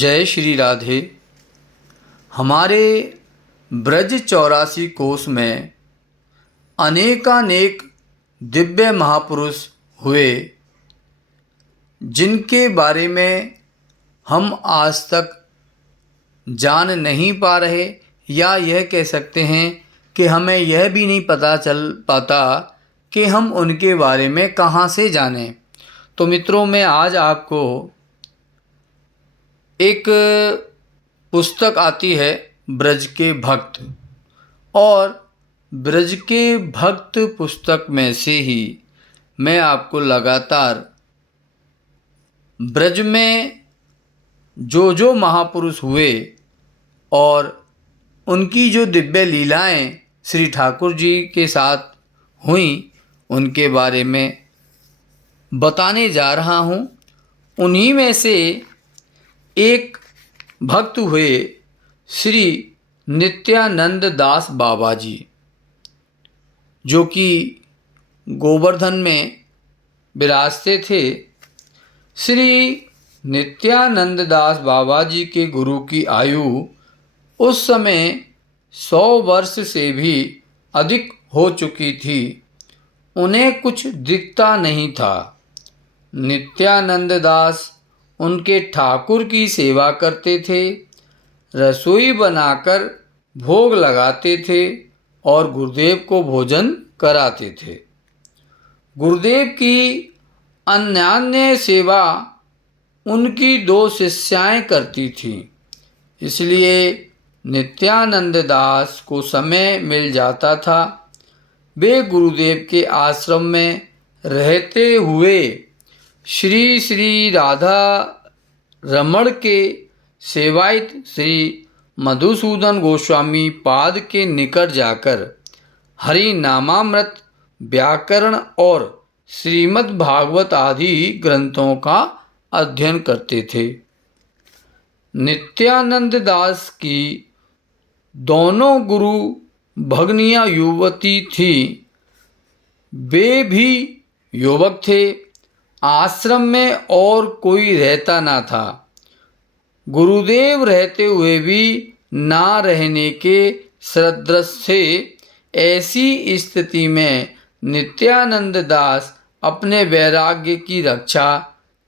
जय श्री राधे। हमारे ब्रज 84 कोस में अनेकानेक दिव्य महापुरुष हुए, जिनके बारे में हम आज तक जान नहीं पा रहे, या यह कह सकते हैं कि हमें यह भी नहीं पता चल पाता कि हम उनके बारे में कहाँ से जानें। तो मित्रों, मैं आज आपको एक पुस्तक आती है ब्रज के भक्त, और ब्रज के भक्त पुस्तक में से ही मैं आपको लगातार ब्रज में जो महापुरुष हुए और उनकी जो दिव्य लीलाएं श्री ठाकुर जी के साथ हुई, उनके बारे में बताने जा रहा हूँ। उन्हीं में से एक भक्त हुए श्री नित्यानंद दास बाबा जी, जो कि गोवर्धन में विराजते थे। श्री नित्यानंद दास बाबा जी के गुरु की आयु उस समय 100 वर्ष से भी अधिक हो चुकी थी। उन्हें कुछ दिखता नहीं था। नित्यानंद दास उनके ठाकुर की सेवा करते थे, रसोई बनाकर भोग लगाते थे और गुरुदेव को भोजन कराते थे। गुरुदेव की अन्यान्य सेवा उनकी 2 शिष्याएं करती थीं। इसलिए नित्यानंद दास को समय मिल जाता था। वे गुरुदेव के आश्रम में रहते हुए श्री श्री राधा रमण के सेवायत श्री मधुसूदन गोस्वामी पाद के निकट जाकर हरि नामामृत, व्याकरण और श्रीमद् भागवत आदि ग्रंथों का अध्ययन करते थे। नित्यानंद दास की दोनों गुरु भगनियाँ युवती थी। वे भी युवक थे। आश्रम में और कोई रहता ना था। गुरुदेव रहते हुए भी ना रहने के सदृश थे। ऐसी स्थिति में नित्यानंद दास अपने वैराग्य की रक्षा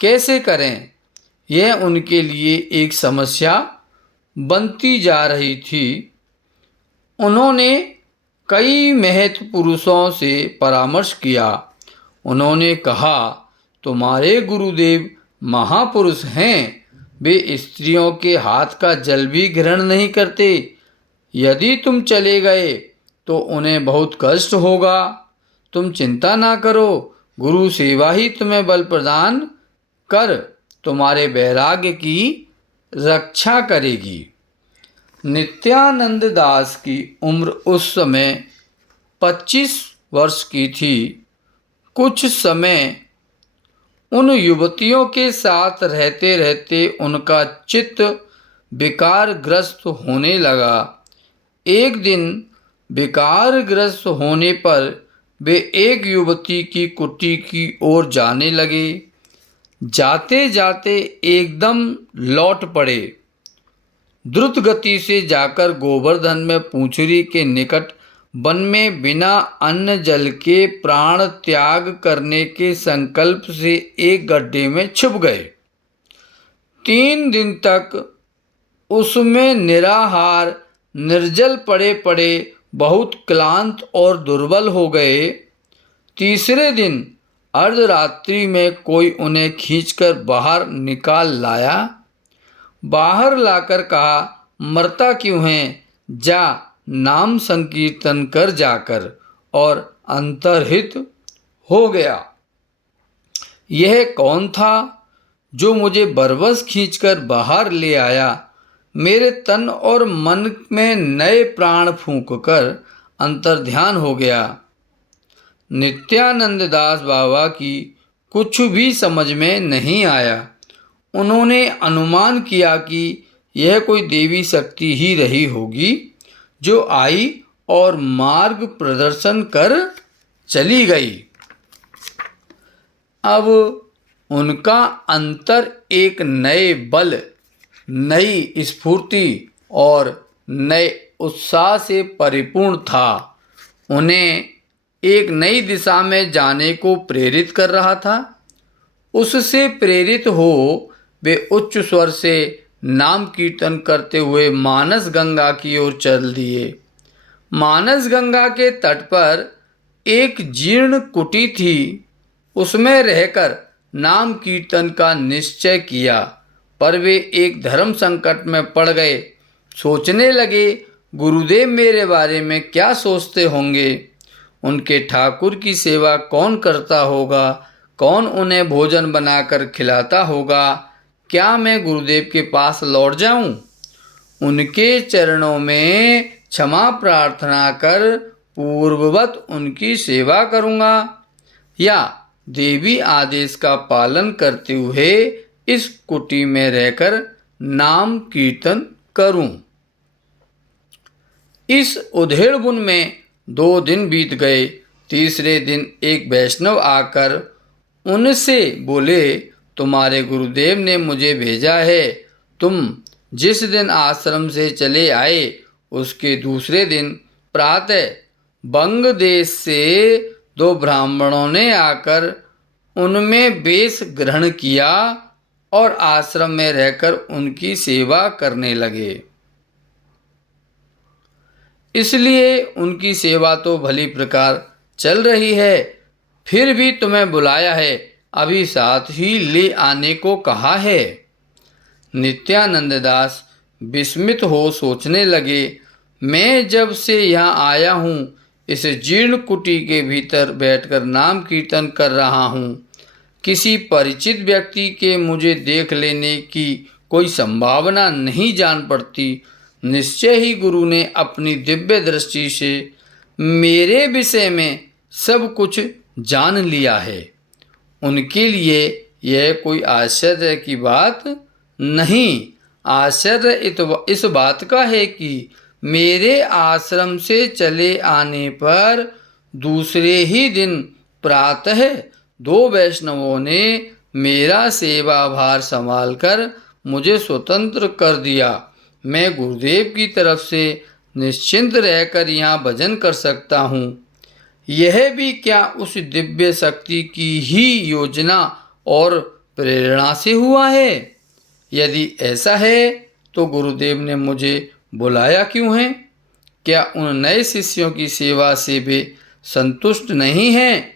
कैसे करें, यह उनके लिए एक समस्या बनती जा रही थी। उन्होंने कई महत् पुरुषों से परामर्श किया। उन्होंने कहा, तुम्हारे गुरुदेव महापुरुष हैं। वे स्त्रियों के हाथ का जल भी ग्रहण नहीं करते। यदि तुम चले गए तो उन्हें बहुत कष्ट होगा। तुम चिंता ना करो, गुरु सेवा ही तुम्हें बल प्रदान कर तुम्हारे वैराग्य की रक्षा करेगी। नित्यानंद दास की उम्र उस समय 25 वर्ष की थी। कुछ समय उन युवतियों के साथ रहते रहते उनका चित्त विकारग्रस्त होने लगा। एक दिन विकारग्रस्त होने पर वे एक युवती की कुटी की ओर जाने लगे। जाते जाते एकदम लौट पड़े। द्रुत गति से जाकर गोवर्धन में पूंछरी के निकट वन में बिना अन्न जल के प्राण त्याग करने के संकल्प से एक गड्ढे में छुप गए। 3 दिन तक उसमें निराहार निर्जल पड़े पड़े बहुत क्लांत और दुर्बल हो गए। तीसरे दिन अर्धरात्रि में कोई उन्हें खींचकर बाहर निकाल लाया। बाहर लाकर कहा, मरता क्यों है, जा नाम संकीर्तन कर जाकर, और अंतर्हित हो गया। यह कौन था जो मुझे बरबस खींचकर बाहर ले आया। मेरे तन और मन में नए प्राण फूंककर अंतर्ध्यान हो गया। नित्यानंद दास बाबा की कुछ भी समझ में नहीं आया। उन्होंने अनुमान किया कि यह कोई देवी शक्ति ही रही होगी, जो आई और मार्ग प्रदर्शन कर चली गई। अब उनका अंतर एक नए बल नई स्फूर्ति और नए उत्साह से परिपूर्ण था। उन्हें एक नई दिशा में जाने को प्रेरित कर रहा था। उससे प्रेरित हो वे उच्च स्वर से नाम कीर्तन करते हुए मानस गंगा की ओर चल दिए। मानस गंगा के तट पर एक जीर्ण कुटी थी। उसमें रहकर नाम कीर्तन का निश्चय किया, पर वे एक धर्म संकट में पड़ गए। सोचने लगे, गुरुदेव मेरे बारे में क्या सोचते होंगे? उनके ठाकुर की सेवा कौन करता होगा? कौन उन्हें भोजन बनाकर खिलाता होगा? क्या मैं गुरुदेव के पास लौट जाऊं? उनके चरणों में क्षमा प्रार्थना कर पूर्ववत उनकी सेवा करूंगा, या देवी आदेश का पालन करते हुए इस कुटी में रहकर नाम कीर्तन करूं। इस उधेड़बुन में 2 दिन बीत गए। तीसरे दिन एक वैष्णव आकर उनसे बोले, तुम्हारे गुरुदेव ने मुझे भेजा है। तुम जिस दिन आश्रम से चले आए उसके दूसरे दिन प्रातः बंग देश से 2 ब्राह्मणों ने आकर उनमें वेश ग्रहण किया और आश्रम में रहकर उनकी सेवा करने लगे। इसलिए उनकी सेवा तो भली प्रकार चल रही है, फिर भी तुम्हें बुलाया है, अभी साथ ही ले आने को कहा है। नित्यानंद दास विस्मित हो सोचने लगे, मैं जब से यहाँ आया हूँ इस जीर्ण कुटी के भीतर बैठकर नाम कीर्तन कर रहा हूँ। किसी परिचित व्यक्ति के मुझे देख लेने की कोई संभावना नहीं जान पड़ती। निश्चय ही गुरु ने अपनी दिव्य दृष्टि से मेरे विषय में सब कुछ जान लिया है। उनके लिए यह कोई आश्चर्य की बात नहीं। आश्चर्य इस बात का है कि मेरे आश्रम से चले आने पर दूसरे ही दिन प्रातः 2 वैष्णवों ने मेरा सेवा भार संभालकर मुझे स्वतंत्र कर दिया। मैं गुरुदेव की तरफ से निश्चिंत रहकर यहाँ भजन कर सकता हूँ। यह भी क्या उस दिव्य शक्ति की ही योजना और प्रेरणा से हुआ है? यदि ऐसा है तो गुरुदेव ने मुझे बुलाया क्यों है? क्या उन नए शिष्यों की सेवा से वे संतुष्ट नहीं हैं?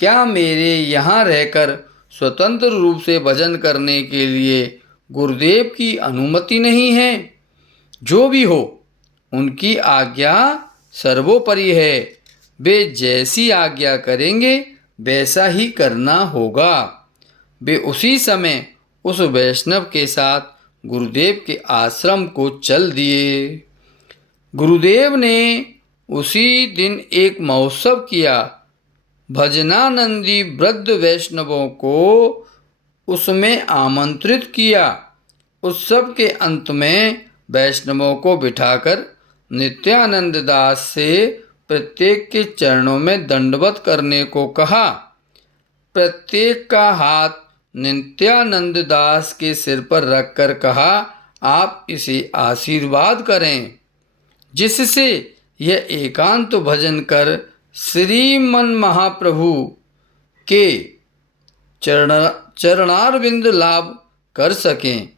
क्या मेरे यहाँ रहकर स्वतंत्र रूप से भजन करने के लिए गुरुदेव की अनुमति नहीं है? जो भी हो, उनकी आज्ञा सर्वोपरि है। वे जैसी आज्ञा करेंगे वैसा ही करना होगा। वे उसी समय उस वैष्णव के साथ गुरुदेव के आश्रम को चल दिए। गुरुदेव ने उसी दिन एक महोत्सव किया। भजनानंदी वृद्ध वैष्णवों को उसमें आमंत्रित किया। उत्सव के अंत में वैष्णवों को बिठाकर नित्यानंद दास से प्रत्येक के चरणों में दंडवत करने को कहा। प्रत्येक का हाथ नित्यानंद दास के सिर पर रखकर कहा, आप इसे आशीर्वाद करें, जिससे यह एकांत भजन कर श्रीमन महाप्रभु के चरणारविंद लाभ कर सकें।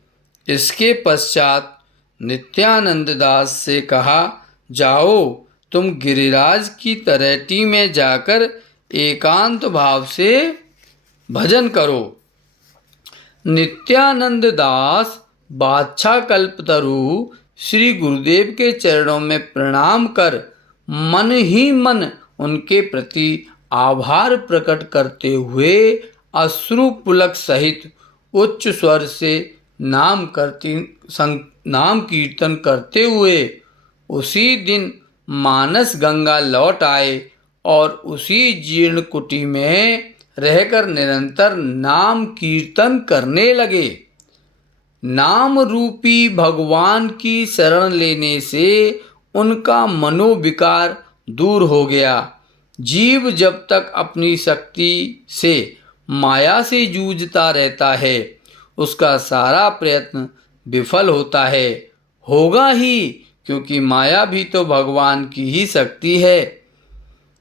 इसके पश्चात नित्यानंद दास से कहा, जाओ तुम गिरिराज की तलहटी में जाकर एकांत भाव से भजन करो। नित्यानंद दास बादशाह कल्पतरु श्री गुरुदेव के चरणों में प्रणाम कर मन ही मन उनके प्रति आभार प्रकट करते हुए अश्रु पुलक सहित उच्च स्वर से नाम कीर्तन करते हुए उसी दिन मानस गंगा लौट आए और उसी जीर्ण कुटी में रहकर निरंतर नाम कीर्तन करने लगे। नाम रूपी भगवान की शरण लेने से उनका मनोविकार दूर हो गया। जीव जब तक अपनी शक्ति से माया से जूझता रहता है, उसका सारा प्रयत्न विफल होता है। होगा ही, क्योंकि माया भी तो भगवान की ही शक्ति है।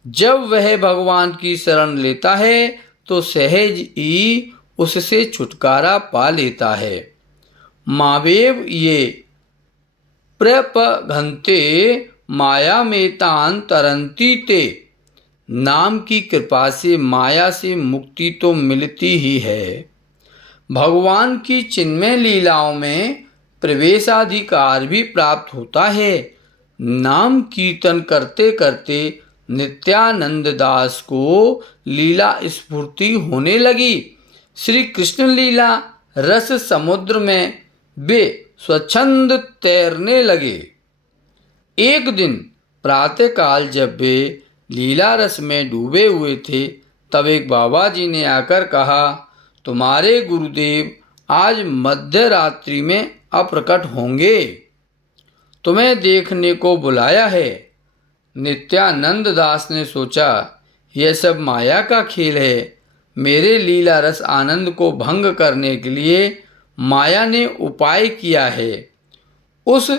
जब वह भगवान की शरण लेता है तो सहज ही उससे छुटकारा पा लेता है। मावेव ये प्रपघन्ते माया में तान तरंती ते। नाम की कृपा से माया से मुक्ति तो मिलती ही है। भगवान की चिन्मय लीलाओं में प्रवेशाधिकार भी प्राप्त होता है। नाम कीर्तन करते करते नित्यानंद दास को लीला स्फूर्ति होने लगी। श्री कृष्ण लीला रस समुद्र में वे स्वच्छंद तैरने लगे। एक दिन प्रातःकाल जब वे लीला रस में डूबे हुए थे, तब एक बाबा जी ने आकर कहा, तुम्हारे गुरुदेव आज मध्य रात्रि में अप्रकट होंगे, तुम्हें देखने को बुलाया है। नित्यानंद दास ने सोचा, यह सब माया का खेल है। मेरे लीला रस आनंद को भंग करने के लिए माया ने उपाय किया है। उस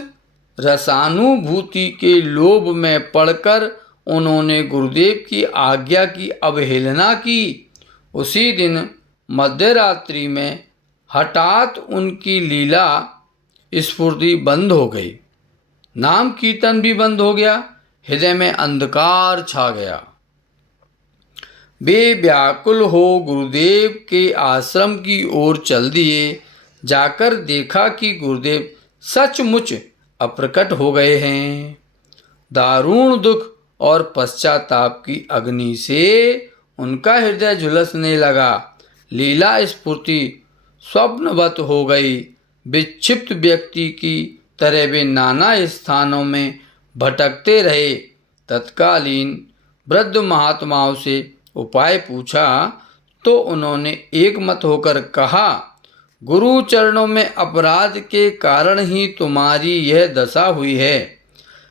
रसानुभूति के लोभ में पड़कर उन्होंने गुरुदेव की आज्ञा की अवहेलना की। उसी दिन मध्य रात्रि में हठात उनकी लीला स्फूर्ति बंद हो गई। नाम कीर्तन भी बंद हो गया। हृदय में अंधकार छा गया। वे व्याकुल हो गुरुदेव के आश्रम की ओर चल दिए। जाकर देखा कि गुरुदेव सचमुच अप्रकट हो गए हैं। दारुण दुख और पश्चाताप की अग्नि से उनका हृदय झुलसने लगा। लीला स्फूर्ति स्वप्नवत हो गई। विक्षिप्त व्यक्ति की तरह वे नाना स्थानों में भटकते रहे। तत्कालीन वृद्ध महात्माओं से उपाय पूछा तो उन्होंने एक मत होकर कहा, गुरु चरणों में अपराध के कारण ही तुम्हारी यह दशा हुई है।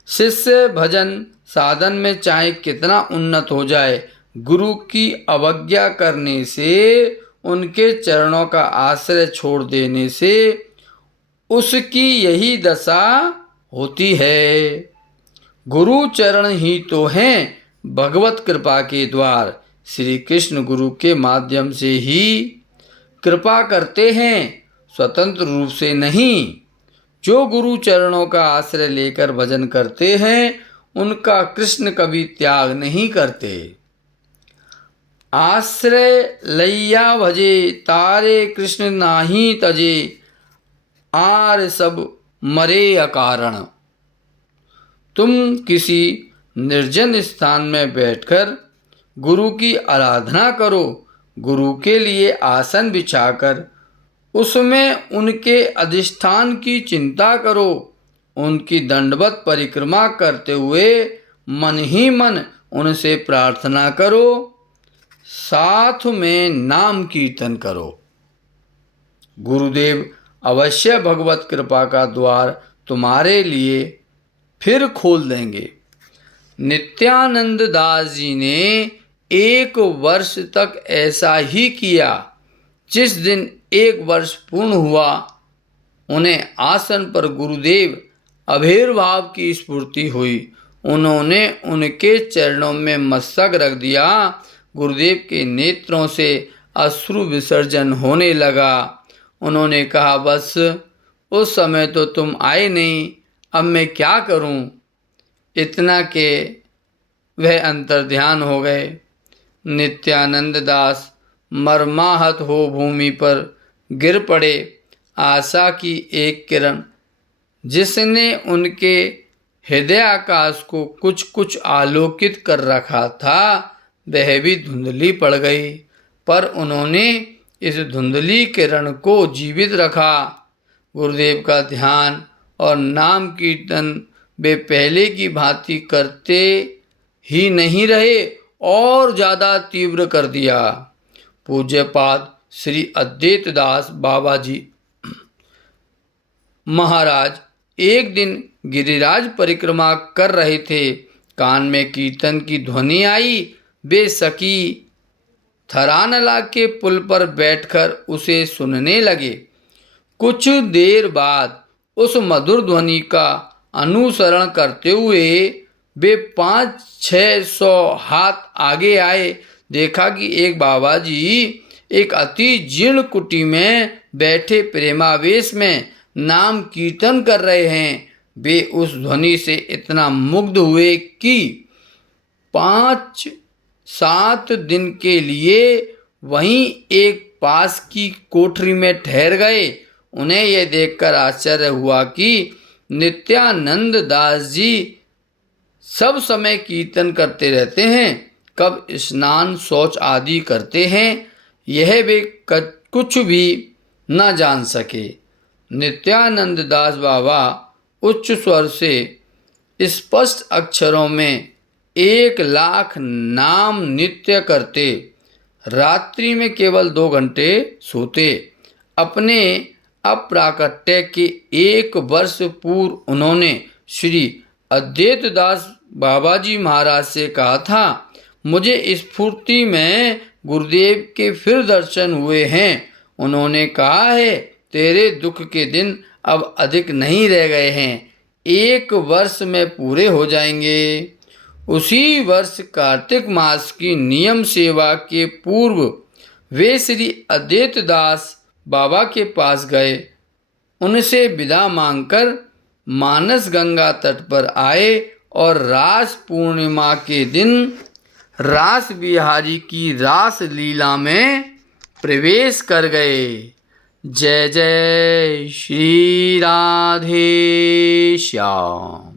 शिष्य भजन साधन में चाहे कितना उन्नत हो जाए, गुरु की अवज्ञा करने से, उनके चरणों का आश्रय छोड़ देने से उसकी यही दशा होती है। गुरु चरण ही तो हैं भगवत कृपा के द्वार। श्री कृष्ण गुरु के माध्यम से ही कृपा करते हैं, स्वतंत्र रूप से नहीं। जो गुरु चरणों का आश्रय लेकर भजन करते हैं, उनका कृष्ण कभी त्याग नहीं करते। आश्रय लैया भजे तारे कृष्ण नाही तजे, आर सब मरे अकारण। तुम किसी निर्जन स्थान में बैठकर गुरु की आराधना करो। गुरु के लिए आसन बिछाकर उसमें उनके अधिष्ठान की चिंता करो। उनकी दंडवत परिक्रमा करते हुए मन ही मन उनसे प्रार्थना करो। साथ में नाम कीर्तन करो। गुरुदेव अवश्य भगवत कृपा का द्वार तुम्हारे लिए फिर खोल देंगे। नित्यानंद दास जी ने 1 वर्ष तक ऐसा ही किया। जिस दिन 1 वर्ष पूर्ण हुआ, उन्हें आसन पर गुरुदेव आविर्भाव की स्फूर्ति हुई। उन्होंने उनके चरणों में मस्तक रख दिया। गुरुदेव के नेत्रों से अश्रु विसर्जन होने लगा। उन्होंने कहा, बस उस समय तो तुम आए नहीं, अब मैं क्या करूं? इतना के वह अंतर्ध्यान हो गए। नित्यानंद दास मर्माहत हो भूमि पर गिर पड़े। आशा की एक किरण जिसने उनके हृदय आकाश को कुछ कुछ आलोकित कर रखा था, वह भी धुंधली पड़ गई। पर उन्होंने इस धुंधली किरण को जीवित रखा। गुरुदेव का ध्यान और नाम कीर्तन वे पहले की भांति करते ही नहीं रहे और ज़्यादा तीव्र कर दिया। पूज्यपाद श्री अद्वैत दास बाबा जी महाराज एक दिन गिरिराज परिक्रमा कर रहे थे। कान में कीर्तन की ध्वनि आई। वे सखी थरानला के पुल पर बैठकर उसे सुनने लगे। कुछ देर बाद उस मधुर ध्वनि का अनुसरण करते हुए वे 500-600 हाथ आगे आए। देखा कि एक बाबा जी एक अति जीर्ण कुटी में बैठे प्रेमावेश में नाम कीर्तन कर रहे हैं। वे उस ध्वनि से इतना मुग्ध हुए कि 5-7 दिन के लिए वहीं एक पास की कोठरी में ठहर गए। उन्हें यह देखकर आश्चर्य हुआ कि नित्यानंद दास जी सब समय कीर्तन करते रहते हैं, कब स्नान शौच आदि करते हैं यह वे कुछ भी न जान सके। नित्यानंद दास बाबा उच्च स्वर से स्पष्ट अक्षरों में 1,00,000 नाम नित्य करते, रात्रि में केवल 2 घंटे सोते। अपने अप्राकट्य के 1 वर्ष पूर्व उन्होंने श्री अद्वैत दास बाबा जी महाराज से कहा था, मुझे स्फूर्ति में गुरुदेव के फिर दर्शन हुए हैं। उन्होंने कहा है, तेरे दुख के दिन अब अधिक नहीं रह गए हैं, 1 वर्ष में पूरे हो जाएंगे। उसी वर्ष कार्तिक मास की नियम सेवा के पूर्व वे श्री अद्वैत दास बाबा के पास गए। उनसे विदा मांगकर मानस गंगा तट पर आए और रास पूर्णिमा के दिन रास बिहारी की रास लीला में प्रवेश कर गए। जय जय श्री राधे श्याम।